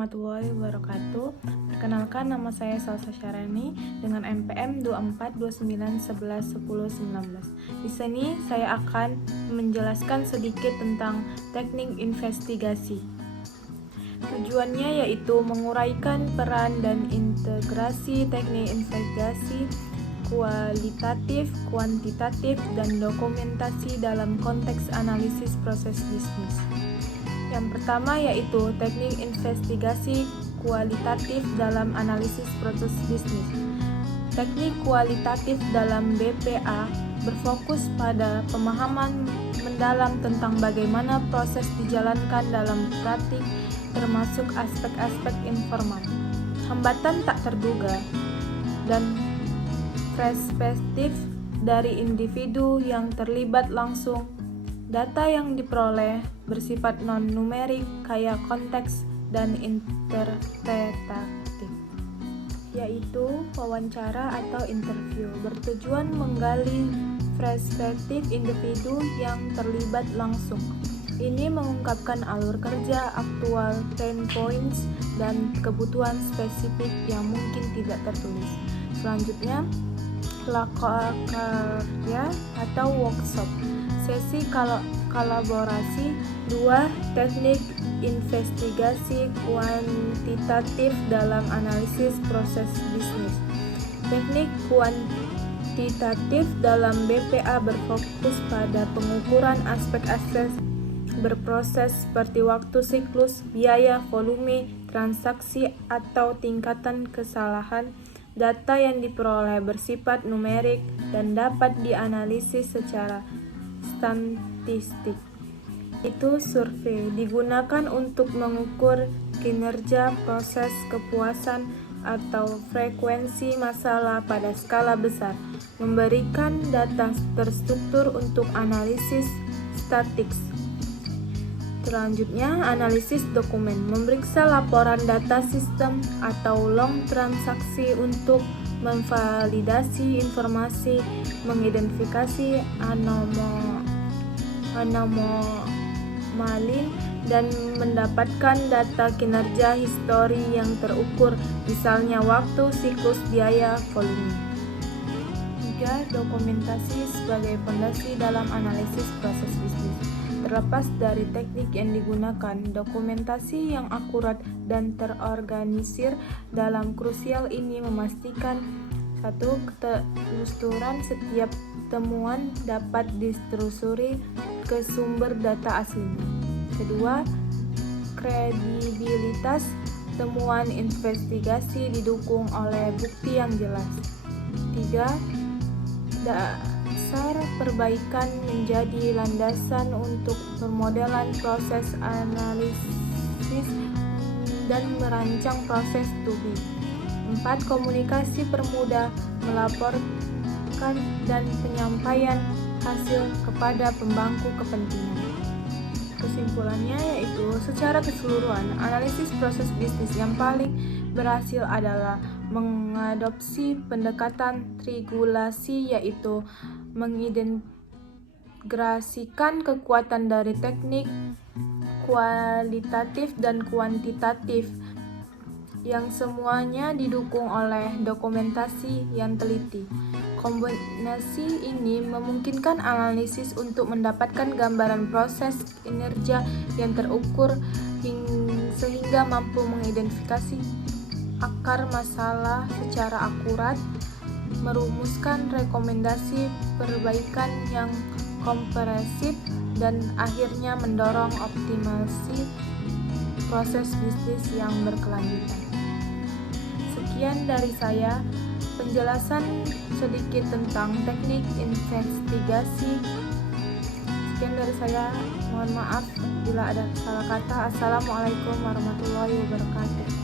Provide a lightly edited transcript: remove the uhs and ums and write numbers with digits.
warahmatullahi wabarakatuh. Perkenalkan, nama saya Salsa Syarani dengan NPM 2429111019. Di sini saya akan menjelaskan sedikit tentang teknik investigasi. Tujuannya yaitu menguraikan peran dan integrasi teknik investigasi kualitatif, kuantitatif, dan dokumentasi dalam konteks analisis proses bisnis. Yang pertama yaitu teknik investigasi kualitatif dalam analisis proses bisnis. Teknik kualitatif dalam BPA berfokus pada pemahaman mendalam tentang bagaimana proses dijalankan dalam praktik, termasuk aspek-aspek informal, hambatan tak terduga, dan perspektif dari individu yang terlibat langsung. Data yang diperoleh bersifat non-numerik, kaya konteks dan interpretatif, yaitu wawancara atau interview, bertujuan menggali perspektif individu yang terlibat langsung. Ini mengungkapkan alur kerja, aktual, pain points, dan kebutuhan spesifik yang mungkin tidak tertulis. Selanjutnya, prakarya atau workshop, sesi kolaborasi. 2. Teknik investigasi kuantitatif dalam analisis proses bisnis. Teknik kuantitatif dalam BPA berfokus pada pengukuran aspek-aspek berproses seperti waktu siklus, biaya, volume, transaksi, atau tingkatan kesalahan. Data yang diperoleh bersifat numerik dan dapat dianalisis secara statistik. Itu survei digunakan untuk mengukur kinerja, proses, kepuasan, atau frekuensi masalah pada skala besar, memberikan data terstruktur untuk analisis statistik. Selanjutnya, analisis dokumen, memeriksa laporan data sistem atau log transaksi untuk memvalidasi informasi, mengidentifikasi anomali, dan mendapatkan data kinerja histori yang terukur, misalnya waktu, siklus, biaya, volume. 3. Dokumentasi sebagai fondasi dalam analisis proses bisnis. Terlepas dari teknik yang digunakan, dokumentasi yang akurat dan terorganisir dalam krusial ini memastikan: 1. Ketelusuran setiap temuan dapat ditelusuri ke sumber data aslinya. 2. Kredibilitas temuan investigasi didukung oleh bukti yang jelas. 3. Dasar perbaikan menjadi landasan untuk permodelan proses analisis dan merancang proses studi. 4. Komunikasi permudah melaporkan dan penyampaian hasil kepada pemangku kepentingan. Kesimpulannya yaitu, secara keseluruhan, analisis proses bisnis yang paling berhasil adalah mengadopsi pendekatan triangulasi, yaitu mengintegrasikan kekuatan dari teknik kualitatif dan kuantitatif yang semuanya didukung oleh dokumentasi yang teliti. Kombinasi ini memungkinkan analisis untuk mendapatkan gambaran proses kinerja yang terukur sehingga mampu mengidentifikasi akar masalah secara akurat, merumuskan rekomendasi perbaikan yang komprehensif, dan akhirnya mendorong optimasi proses bisnis yang berkelanjutan. Sekian dari saya, penjelasan sedikit tentang teknik investigasi. Sekian dari saya, mohon maaf bila ada salah kata. Assalamualaikum warahmatullahi wabarakatuh.